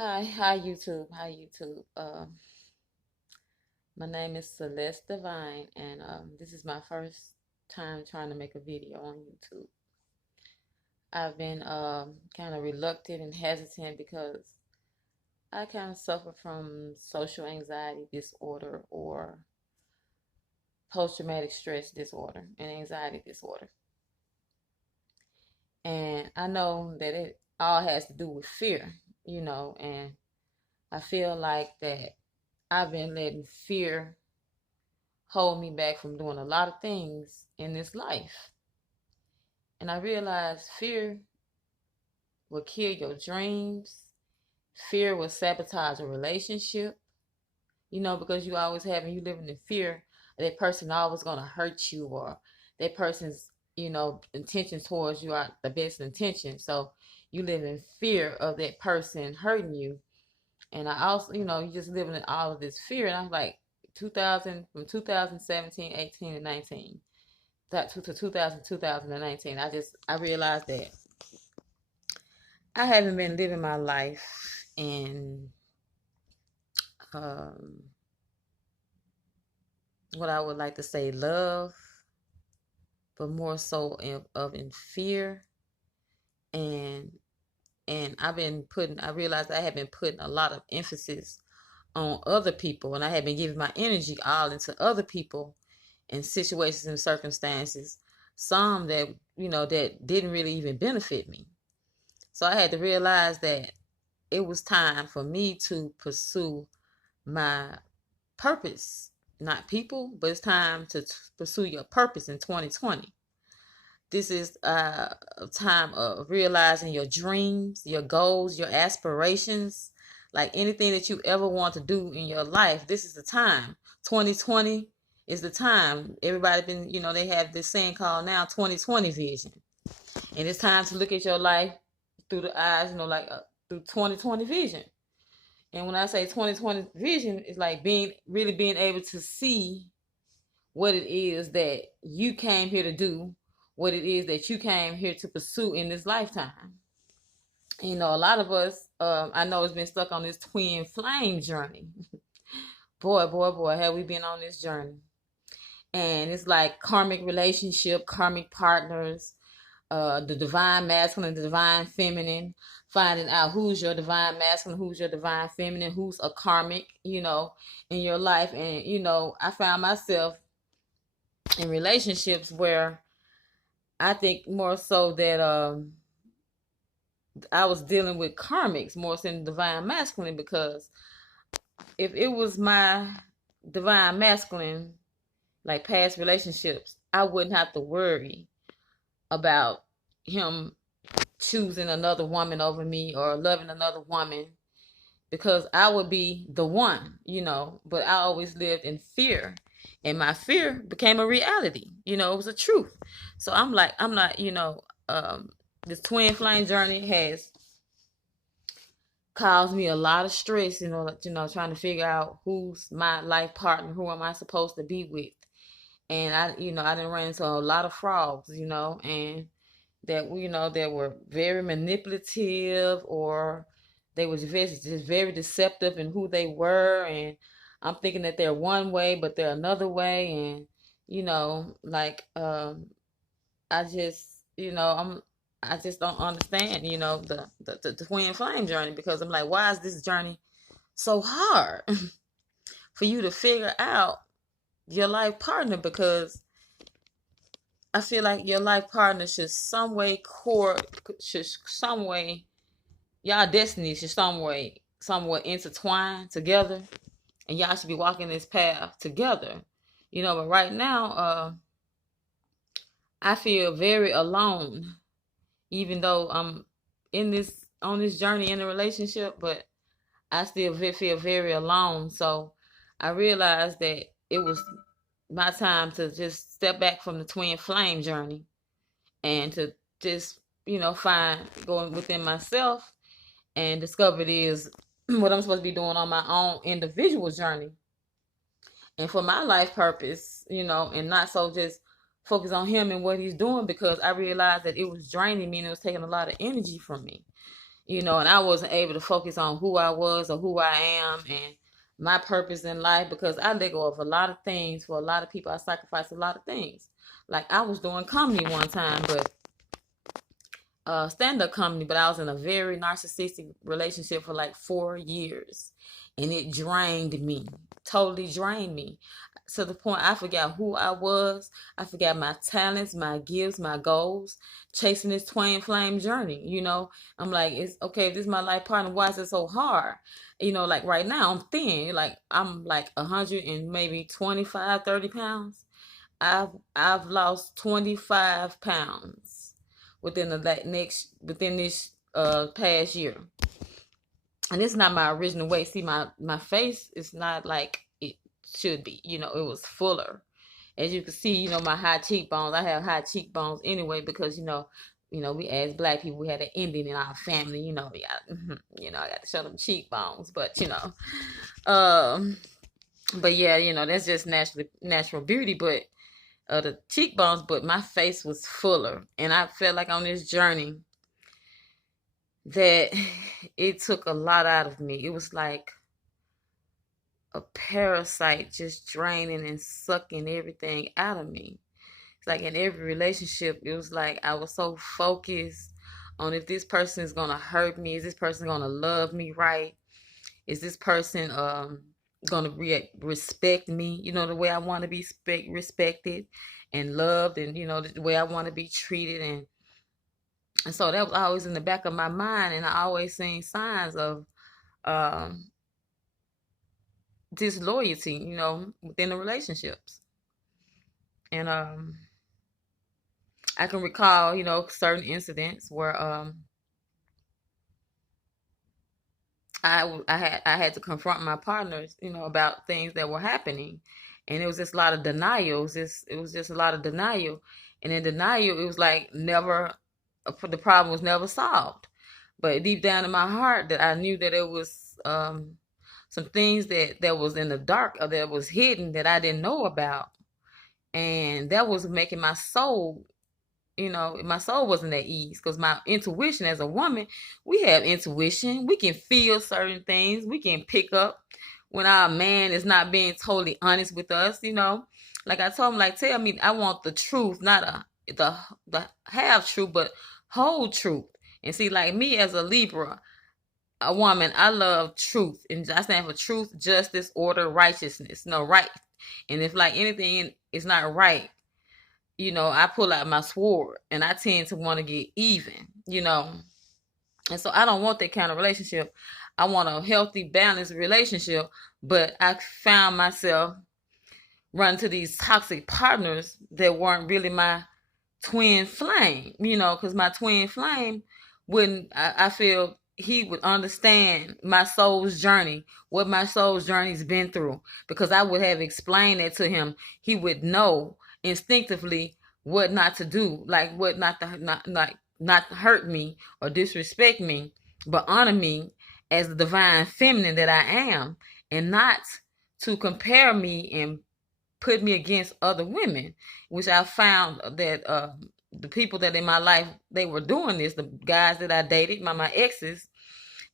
Hi YouTube, hi YouTube. My name is Celeste Divine, and this is my first time trying to make a video on YouTube. I've been kind of reluctant and hesitant because I kind of suffer from social anxiety disorder or post-traumatic stress disorder and anxiety disorder. And I know that it all has to do with fear, and I feel like that I've been letting fear hold me back from doing a lot of things in this life. And I realized fear will kill your dreams. Fear will sabotage a relationship, because you always having you living in fear that person always gonna hurt you, or that person's, intentions towards you are the best intention. So you live in fear of that person hurting you. And I also, you just living in all of this fear. And I'm like 2000 from 2017, 18, and 19. That to 2019, I realized that I haven't been living my life in um, what I would like to say love, but more so in fear. And and I realized I have been putting a lot of emphasis on other people, and I have been giving my energy all into other people and situations and circumstances, some that that didn't really even benefit me. So I had to realize that it was time for me to pursue my purpose, not people, but it's time to pursue your purpose in 2020. This is a time of realizing your dreams, your goals, your aspirations, like anything that you ever want to do in your life. This is the time. 2020 is the time. Everybody been, they have this saying called now 2020 vision. And it's time to look at your life through the eyes, through 2020 vision. And when I say 2020 vision, it's like being able to see what it is that you came here to do, what it is that you came here to pursue in this lifetime. A lot of us, I know, has been stuck on this twin flame journey. Boy, have we been on this journey. And it's like karmic relationship, karmic partners, the divine masculine, the divine feminine, finding out who's your divine masculine, who's your divine feminine, who's a karmic, in your life. And, I found myself in relationships where I think more so that I was dealing with karmics more so than divine masculine, because if it was my divine masculine, like past relationships, I wouldn't have to worry about him choosing another woman over me or loving another woman, because I would be the one, but I always lived in fear, and my fear became a reality. It was a truth. So I'm not, this twin flame journey has caused me a lot of stress, trying to figure out who's my life partner, who am I supposed to be with. And I didn't run into a lot of frogs, and that were very manipulative, or they was just very deceptive in who they were. And I'm thinking that they're one way, but they're another way. And I just I just don't understand, the twin flame journey, because I'm like, why is this journey so hard for you to figure out your life partner? Because I feel like your life partner should some way, y'all destiny should somewhat intertwine together, and y'all should be walking this path together. But right now, I feel very alone, even though I'm in this on this journey in a relationship, but I still feel very alone. So I realized that it was my time to just step back from the twin flame journey, and to just, find, going within myself, and discover it is what I'm supposed to be doing on my own individual journey and for my life purpose, and not so just focus on him and what he's doing, because I realized that it was draining me and it was taking a lot of energy from me. and I wasn't able to focus on who I was or who I am and my purpose in life, because I let go of a lot of things for a lot of people. I sacrificed a lot of things. Like, I was doing comedy one time, but stand-up comedy, but I was in a very narcissistic relationship for like 4 years, and it drained me, totally drained me, to the point I forgot who I was. I forgot my talents, my gifts, my goals, chasing this twin flame journey. I'm like, it's okay if this is my life partner, why is it so hard? Like right now I'm thin, like I'm like 100 and maybe 25, 30 pounds. I've lost 25 pounds within this past year. And it's not my original weight. See, my face is not like it should be. It was fuller. As you can see, my high cheekbones. I have high cheekbones anyway because we as black people, we had an Indian in our family. We got I got to show them cheekbones, but yeah, that's just natural beauty. But the cheekbones, but my face was fuller, and I felt like on this journey that it took a lot out of me. It was like a parasite just draining and sucking everything out of me. It's like in every relationship, it was like I was so focused on if this person is gonna hurt me, is this person gonna love me right, is this person gonna respect me, the way I want to be respected and loved, and the way I want to be treated, and so that was always in the back of my mind, and I always seen signs of disloyalty, within the relationships. And I can recall, certain incidents where I had to confront my partners, about things that were happening, and it was just a lot of denial. It was just a lot of denial, and in denial, it was like never, the problem was never solved. But deep down in my heart, that I knew that it was some things that was in the dark, or that was hidden, that I didn't know about, and that was making my soul. My soul wasn't at ease, because my intuition as a woman, we have intuition. We can feel certain things. We can pick up when our man is not being totally honest with us. Like I told him, like, tell me, I want the truth, not the half truth, but whole truth. And see, like me as a Libra, a woman, I love truth, and I stand for truth, justice, order, righteousness. No, right. And if like anything is not right, I pull out my sword, and I tend to want to get even. And so I don't want that kind of relationship. I want a healthy, balanced relationship, but I found myself running to these toxic partners that weren't really my twin flame, because my twin flame wouldn't, I feel he would understand my soul's journey, what my soul's journey's been through, because I would have explained it to him. He would know instinctively what not to do, like what not to hurt me or disrespect me, but honor me as the divine feminine that I am, and not to compare me and put me against other women, which I found that the people that in my life, they were doing this, the guys that I dated, my exes,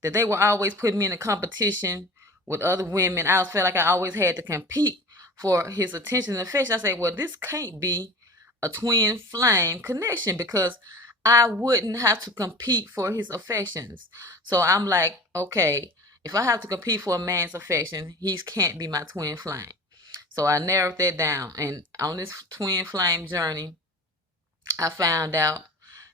that they were always putting me in a competition with other women. I felt like I always had to compete for his attention and affection. I said, well, this can't be a twin flame connection, because I wouldn't have to compete for his affections. So I'm like, okay, if I have to compete for a man's affection, he can't be my twin flame. So I narrowed that down. And on this twin flame journey, I found out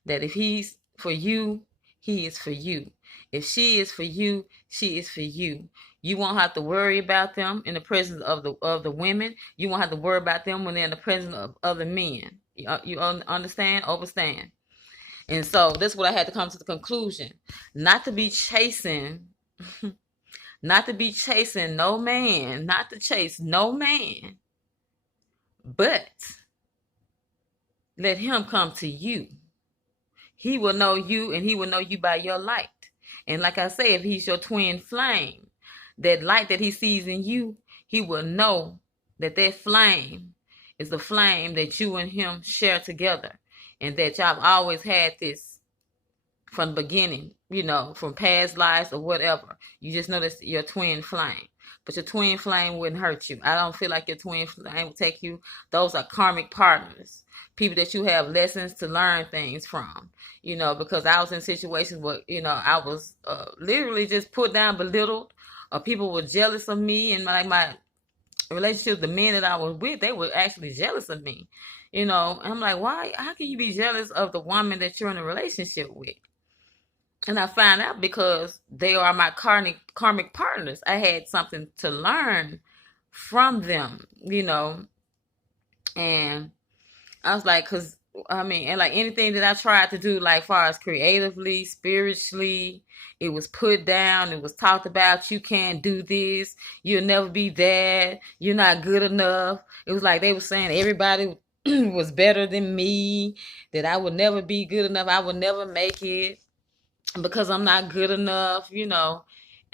that if he's for you, he is for you. If she is for you, she is for you. You won't have to worry about them in the presence of the women. You won't have to worry about them when they're in the presence of other men. You understand? Overstand. And so that's what I had to come to the conclusion. Not to be chasing, not to be chasing no man, not to chase no man, but let him come to you. He will know you, and he will know you by your light. And like I say, if he's your twin flame, that light that he sees in you, he will know that that flame is the flame that you and him share together, and that y'all have always had this from the beginning, from past lives or whatever. You just know that's your twin flame. But your twin flame wouldn't hurt you. I don't feel like your twin flame will take you. Those are karmic partners. People that you have lessons to learn things from. Because I was in situations where, I was literally just put down, belittled, or people were jealous of me, and my relationship, the men that I was with, they were actually jealous of me. And I'm like, why? How can you be jealous of the woman that you're in a relationship with? And I find out because they are my karmic partners. I had something to learn from them, and I was like, and like anything that I tried to do, like far as creatively, spiritually, it was put down, it was talked about. You can't do this, you'll never be that, you're not good enough. It was like they were saying everybody was better than me, that I would never be good enough, I would never make it because I'm not good enough, And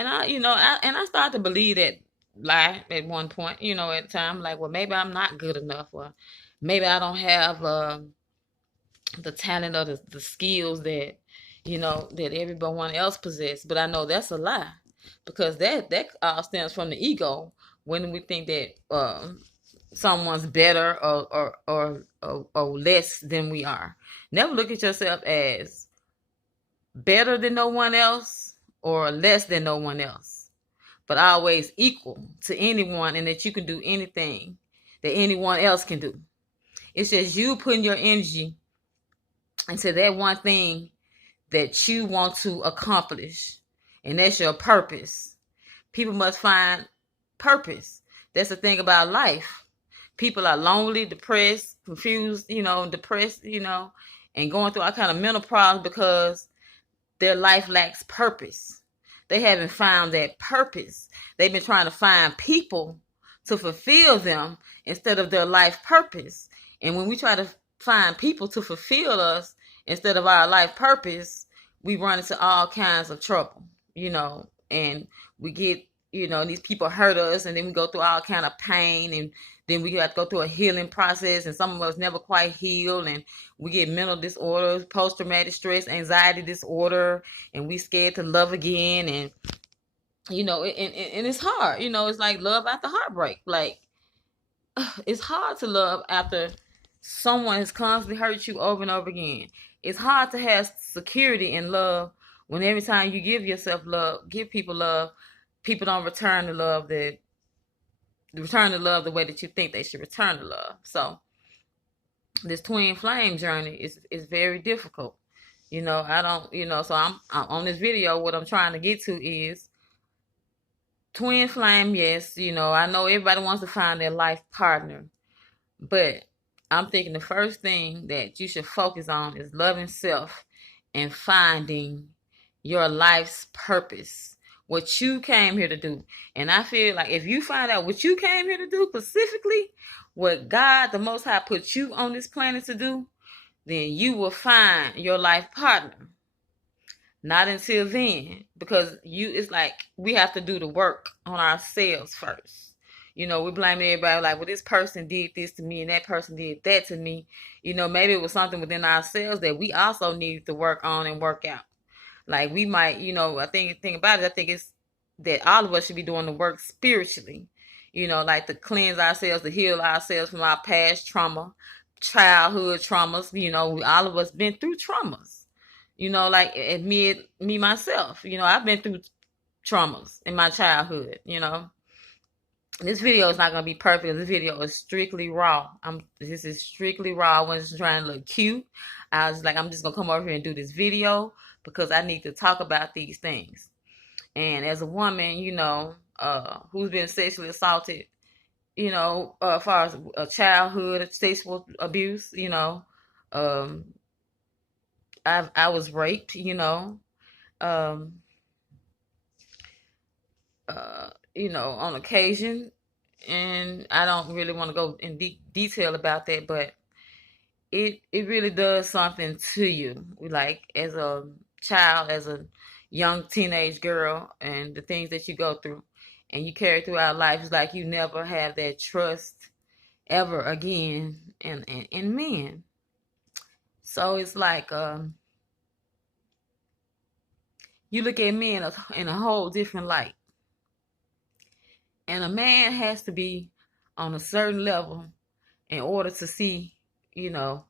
I started to believe that lie at one point, at the time, like, well, maybe I'm not good enough, or maybe I don't have the talent or the skills that that everyone else possesses. But I know that's a lie, because that all stems from the ego, when we think that someone's better or less than we are. Never look at yourself as better than no one else or less than no one else, but always equal to anyone, and that you can do anything that anyone else can do. It's just you putting your energy into that one thing that you want to accomplish, and that's your purpose. People must find purpose. That's the thing about life. People are lonely, depressed, confused, depressed, and going through all kind of mental problems because their life lacks purpose. They haven't found that purpose. They've been trying to find people to fulfill them instead of their life purpose. And when we try to find people to fulfill us instead of our life purpose, we run into all kinds of trouble, and we get, these people hurt us, and then we go through all kind of pain, and then we got to go through a healing process, and some of us never quite heal, and we get mental disorders, post-traumatic stress, anxiety disorder, and we scared to love again, and and it's hard, it's like love after heartbreak. Like, it's hard to love after someone has constantly hurt you over and over again. It's hard to have security in love when every time you give yourself love, give people love, people don't return the love the way that you think they should return the love. So this twin flame journey is very difficult. I don't, so I'm on this video. What I'm trying to get to is twin flame. Yes, I know everybody wants to find their life partner, but I'm thinking the first thing that you should focus on is loving self and finding your life's purpose, what you came here to do. And I feel like if you find out what you came here to do, specifically what God, the Most High, put you on this planet to do, then you will find your life partner. Not until then, because it's like we have to do the work on ourselves first. We're blaming everybody, like, well, this person did this to me and that person did that to me. Maybe it was something within ourselves that we also need to work on and work out. Like, we might, I think about it, I think it's that all of us should be doing the work spiritually, like to cleanse ourselves, to heal ourselves from our past trauma, childhood traumas. All of us been through traumas. Like me myself, I've been through traumas in my childhood. This video is not gonna be perfect. This video is strictly raw. This is strictly raw. I wasn't just trying to look cute. I was like, I'm just gonna come over here and do this video because I need to talk about these things. And as a woman, who's been sexually assaulted, as far as a childhood sexual abuse, I was raped, on occasion, and I don't really want to go in detail about that, but it really does something to you, like as a child, as a young teenage girl, and the things that you go through and you carry throughout life. It's like you never have that trust ever again in men. So it's like you look at men in a whole different light. And a man has to be on a certain level in order to see, you know,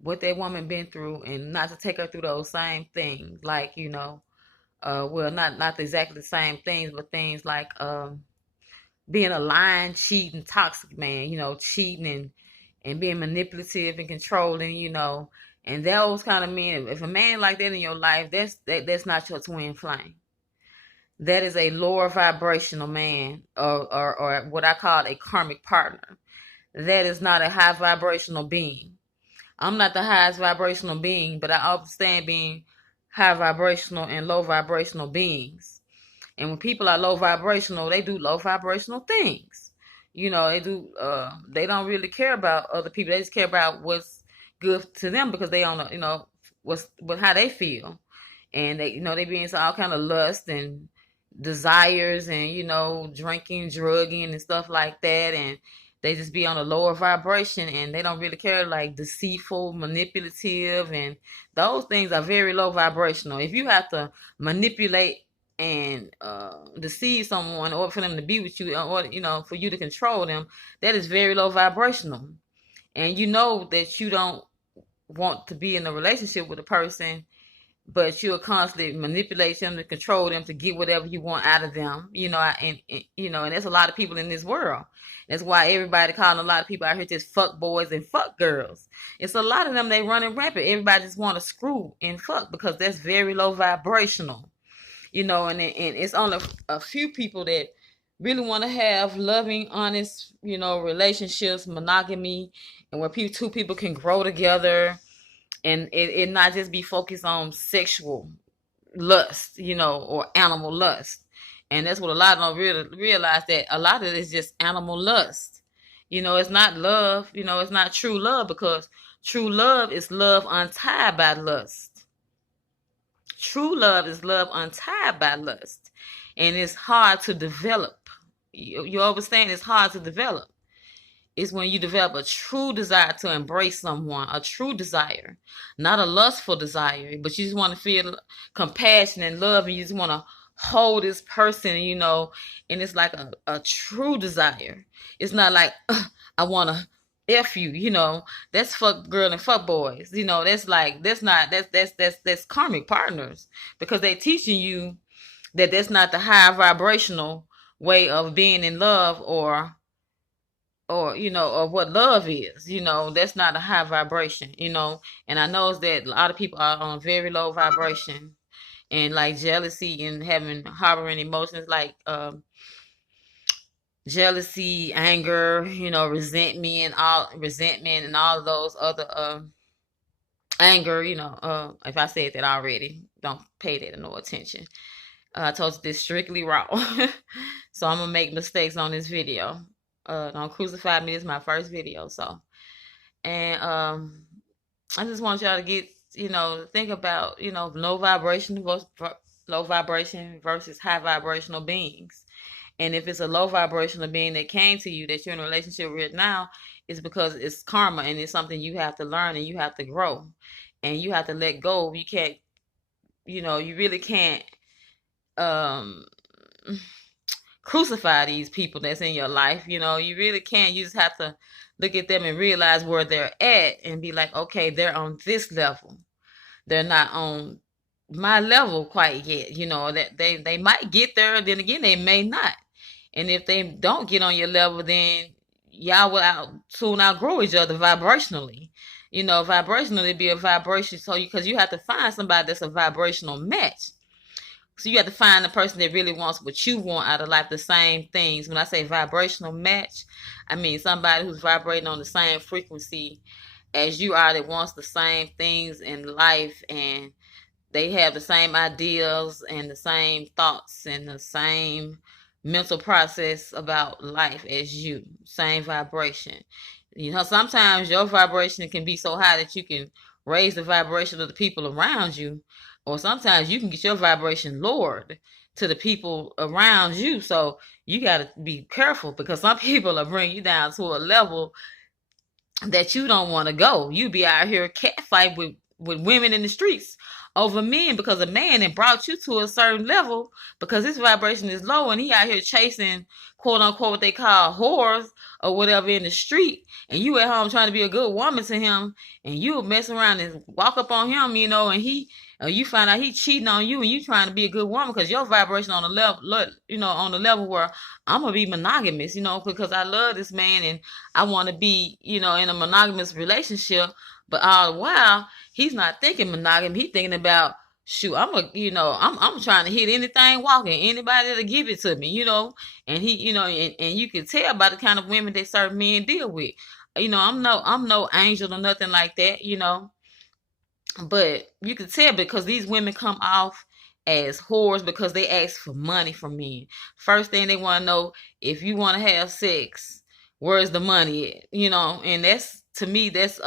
what that woman been through, and not to take her through those same things. Like, well, not exactly the same things, but things like being a lying, cheating, toxic man, cheating and being manipulative and controlling, and those kind of men. If a man like that in your life, that's not your twin flame. That is a lower vibrational man, or what I call a karmic partner. That is not a high vibrational being. I'm not the highest vibrational being, but I understand being high vibrational and low vibrational beings. And when people are low vibrational, they do low vibrational things. They don't really care about other people. They just care about what's good to them, because they don't know, how they feel. And they be into all kind of lust and desires, and drinking, drugging, and stuff like that. And they just be on a lower vibration, and they don't really care, like deceitful, manipulative, and those things are very low vibrational. If you have to manipulate and deceive someone in order for them to be with you, or for you to control them, that is very low vibrational. And you know that you don't want to be in a relationship with a person, but you'll constantly manipulate them to control them to get whatever you want out of them. And there's a lot of people in this world. That's why everybody calling a lot of people out here just fuck boys and fuck girls. It's a lot of them, they running rampant. Everybody just want to screw and fuck, because that's very low vibrational. And it's only a few people that really want to have loving, honest, relationships, monogamy, and where two people can grow together, and it not just be focused on sexual lust, or animal lust. And that's what a lot of them really realize, that a lot of it is just animal lust. It's not love. It's not true love, because true love is love untied by lust. True love is love untied by lust. And it's hard to develop. You understand? It's hard to develop. It's when you develop a true desire to embrace someone, a true desire, not a lustful desire, but you just want to feel compassion and love, and you just want to hold this person, and it's like a true desire. It's not like, I want to F you, that's fuck girl and fuck boys. That's karmic partners, because they teaching you that that's not the high vibrational way of being in love, or what love is. That's not a high vibration. And I know that a lot of people are on very low vibration, and like jealousy and harboring emotions like jealousy, anger, resentment and all of those other anger. If I said that already, don't pay that no attention. I told you this strictly raw. So I'm gonna make mistakes on this video. Don't crucify me. This is my first video. So, and I just want y'all to get, think about, low vibration versus high vibrational beings. And if it's a low vibrational being that came to you, that you're in a relationship with now, it's because it's karma, and it's something you have to learn, and you have to grow, and you have to let go. You can't, you really can't crucify these people that's in your life. You really can't. You just have to look at them and realize where they're at, and be like, okay, they're on this level. They're not on my level quite yet. That they might get there, then again they may not. And if they don't get on your level, then y'all will soon outgrow each other vibrationally. Vibrationally be a vibration. So because you have to find somebody that's a vibrational match. So you have to find the person that really wants what you want out of life, the same things. When I say vibrational match, I mean somebody who's vibrating on the same frequency as you are, that wants the same things in life, and they have the same ideals and the same thoughts and the same mental process about life as you. Same vibration. Sometimes your vibration can be so high that you can raise the vibration of the people around you, or sometimes you can get your vibration lowered to the people around you. So you got to be careful, because some people will bring you down to a level that you don't want to go. You be out here catfight with women in the streets over men, because a man that brought you to a certain level because his vibration is low and he out here chasing quote unquote what they call whores or whatever in the street, and you at home trying to be a good woman to him, and you mess around and walk up on him, and he you find out he cheating on you, and you trying to be a good woman because your vibration on the level, on the level where I'm gonna be monogamous, because I love this man and I want to be, in a monogamous relationship. But all the while, he's not thinking monogamy. He's thinking about, shoot, I'm trying to hit anything walking, anybody to give it to me, and he, and you can tell by the kind of women that certain men deal with. I'm no angel or nothing like that, but you can tell because these women come off as whores because they ask for money from men. First thing they want to know, if you want to have sex, where's the money at? And that's, to me, that's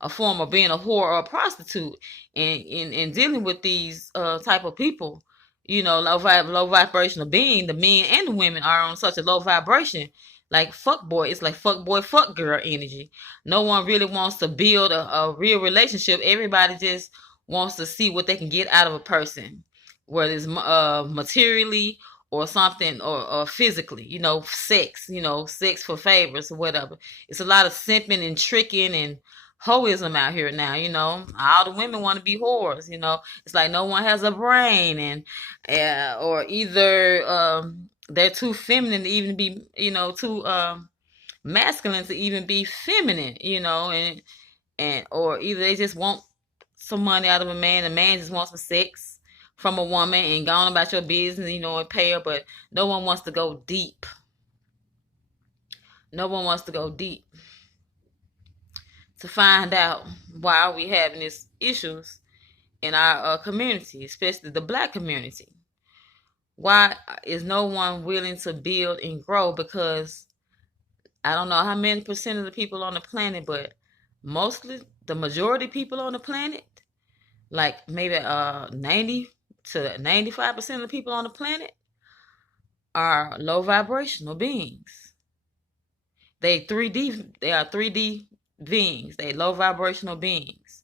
a form of being a whore or a prostitute. And in dealing with these type of people, low vibrational being, the men and the women are on such a low vibration. Like fuck boy, it's like fuck boy, fuck girl energy. No one really wants to build a real relationship. Everybody just wants to see what they can get out of a person, whether it's materially or something, or physically, sex, sex for favors or whatever. It's a lot of simping and tricking and hoism out here now, all the women want to be whores, it's like no one has a brain, and or either they're too feminine to even be, too masculine to even be feminine, and or either they just want some money out of a man just wants some sex from a woman and go on about your business, and pay her. But no one wants to go deep. No one wants to go deep to find out why are we having these issues in our community, especially the black community. Why is no one willing to build and grow? Because I don't know how many percent of the people on the planet, but mostly the majority of people on the planet, like maybe 90 to 95% of the people on the planet, are low vibrational beings. They are 3D beings. They low vibrational beings.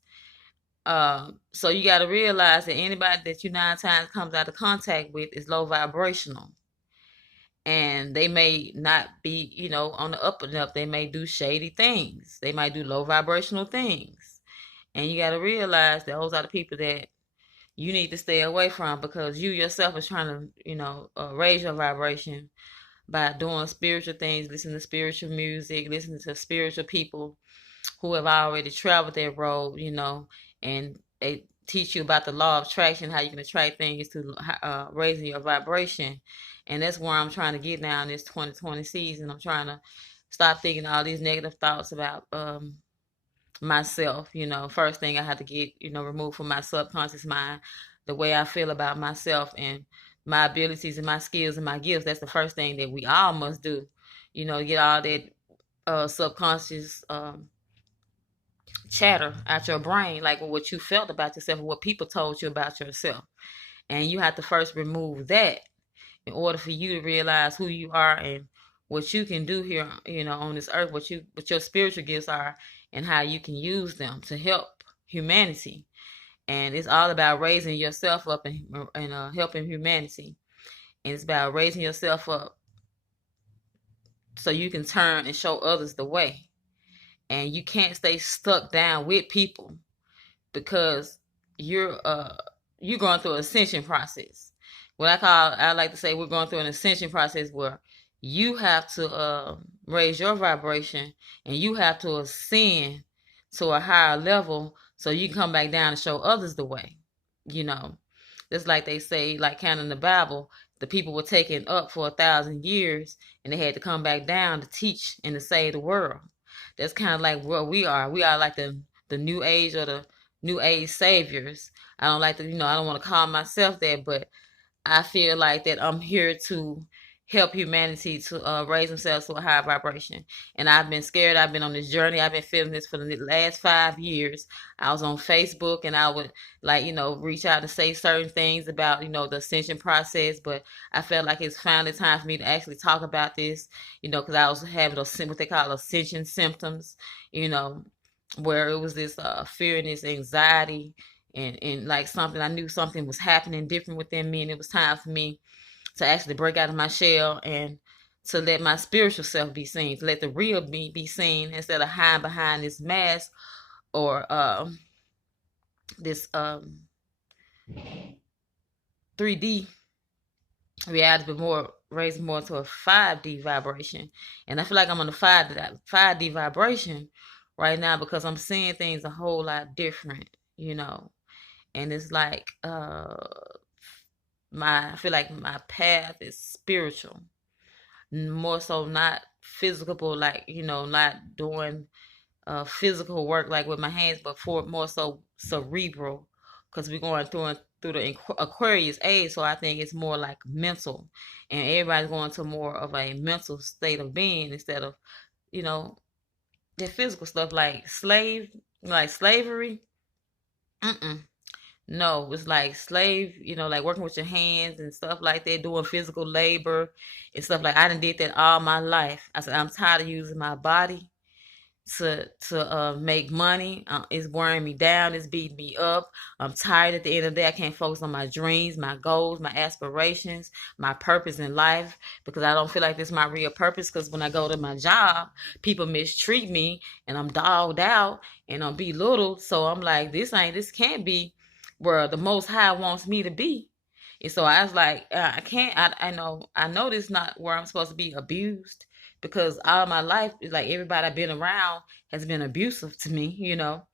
So you got to realize that anybody that you 9 times comes out of contact with is low vibrational. And they may not be, on the up and up. They may do shady things. They might do low vibrational things. And you got to realize that those are the people that you need to stay away from, because you yourself is trying to, raise your vibration by doing spiritual things, listening to spiritual music, listening to spiritual people who have already traveled that road, and they teach you about the law of attraction, how you can attract things to raising your vibration. And that's where I'm trying to get now in this 2020 season. I'm trying to stop thinking all these negative thoughts about myself. First thing I have to get, removed from my subconscious mind, the way I feel about myself and my abilities and my skills and my gifts. That's the first thing that we all must do, get all that subconscious chatter out your brain, like what you felt about yourself and what people told you about yourself. And you have to first remove that in order for you to realize who you are and what you can do here, on this earth, what your spiritual gifts are, and how you can use them to help humanity. And it's all about raising yourself up and helping humanity. And it's about raising yourself up so you can turn and show others the way. And you can't stay stuck down with people, because you're going through an ascension process. I like to say we're going through an ascension process where you have to raise your vibration and you have to ascend to a higher level so you can come back down and show others the way. Just like they say, like kind of in the Bible, the people were taken up for 1,000 years and they had to come back down to teach and to save the world. That's kind of like where we are. We are like the new age or the new age saviors. I don't like to, I don't want to call myself that, but I feel like that I'm here to help humanity to raise themselves to a higher vibration. And I've been scared. I've been on this journey. I've been feeling this for the last 5 years. I was on Facebook and I would reach out and say certain things about, the ascension process. But I felt like it's finally time for me to actually talk about this, because I was having what they call ascension symptoms, where it was this fear and this anxiety and like something, I knew something was happening different within me, and it was time for me to actually break out of my shell and to let my spiritual self be seen, to let the real me be seen instead of hiding behind this mask or this 3D reality, but more raised more to a 5D vibration. And I feel like I'm on the 5D vibration right now because I'm seeing things a whole lot different, you know. And it's like I feel like my path is spiritual, more so not physical, like, you know, not doing physical work like with my hands, but for more so cerebral, because we're going through the Aquarius age. So I think it's more like mental, and everybody's going to more of a mental state of being instead of, you know, the physical stuff like slavery. Mm-mm. No, it's like slave, you know, like working with your hands and stuff like that, doing physical labor and stuff like I done did that all my life. I said I'm tired of using my body to make money. It's wearing me down. It's beating me up. I'm tired. At the end of the day, I can't focus on my dreams, my goals, my aspirations, my purpose in life, because I don't feel like this is my real purpose. Because when I go to my job, people mistreat me and I'm dogged out and I'm belittled. So I'm like, this can't be where the Most High wants me to be. And so I was like, I can't. I know this is not where I'm supposed to be abused, because all my life, like everybody I've been around has been abusive to me, you know.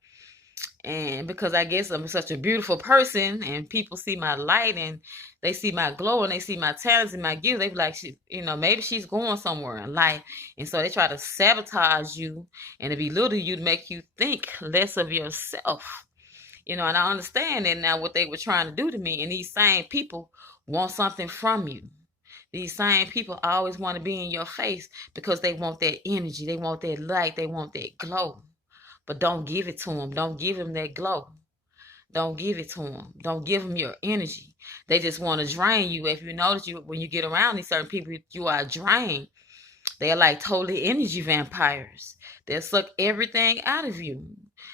And because I guess I'm such a beautiful person and people see my light and they see my glow and they see my talents and my gifts, they be like, you know, maybe she's going somewhere in life. And so they try to sabotage you and to belittle you to make you think less of yourself. You know, and I understand that now what they were trying to do to me. And these same people want something from you. These same people always want to be in your face because they want that energy. They want that light. They want that glow. But don't give it to them. Don't give them that glow. Don't give it to them. Don't give them your energy. They just want to drain you. If you notice, when you get around these certain people, you are drained. They're like totally energy vampires. They'll suck everything out of you.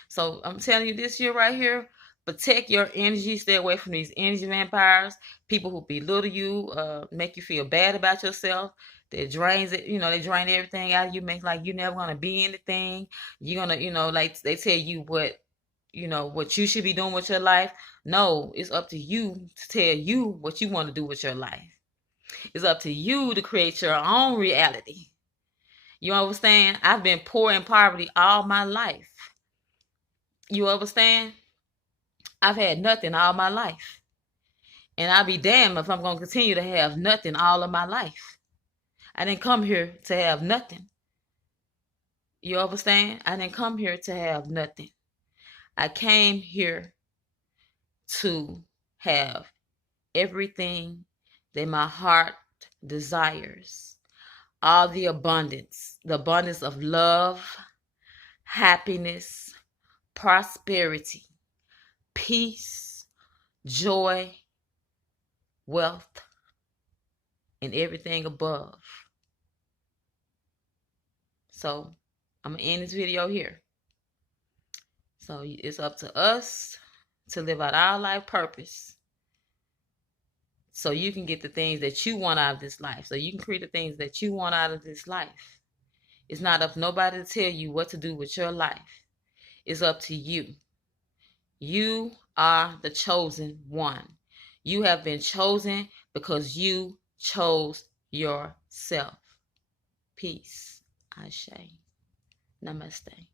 So I'm telling you this year right here, protect your energy. Stay away from these energy vampires. People who belittle you, make you feel bad about yourself. That drains it, you know, they drain everything out of you, make like you're never gonna be anything. You're gonna, you know, like they tell you what, you know, what you should be doing with your life. No, it's up to you to tell you what you want to do with your life. It's up to you to create your own reality. You understand? I've been poor in poverty all my life. You understand? I've had nothing all my life. And I'll be damned if I'm going to continue to have nothing all of my life. I didn't come here to have nothing. You understand? I didn't come here to have nothing. I came here to have everything that my heart desires. All the abundance of love, happiness, prosperity, peace, joy, wealth, and everything above. So I'm going to end this video here. So it's up to us to live out our life purpose, so you can get the things that you want out of this life. So you can create the things that you want out of this life. It's not up to nobody to tell you what to do with your life. It's up to you. You are the chosen one. You have been chosen because you chose yourself. Peace. Ashe. Namaste.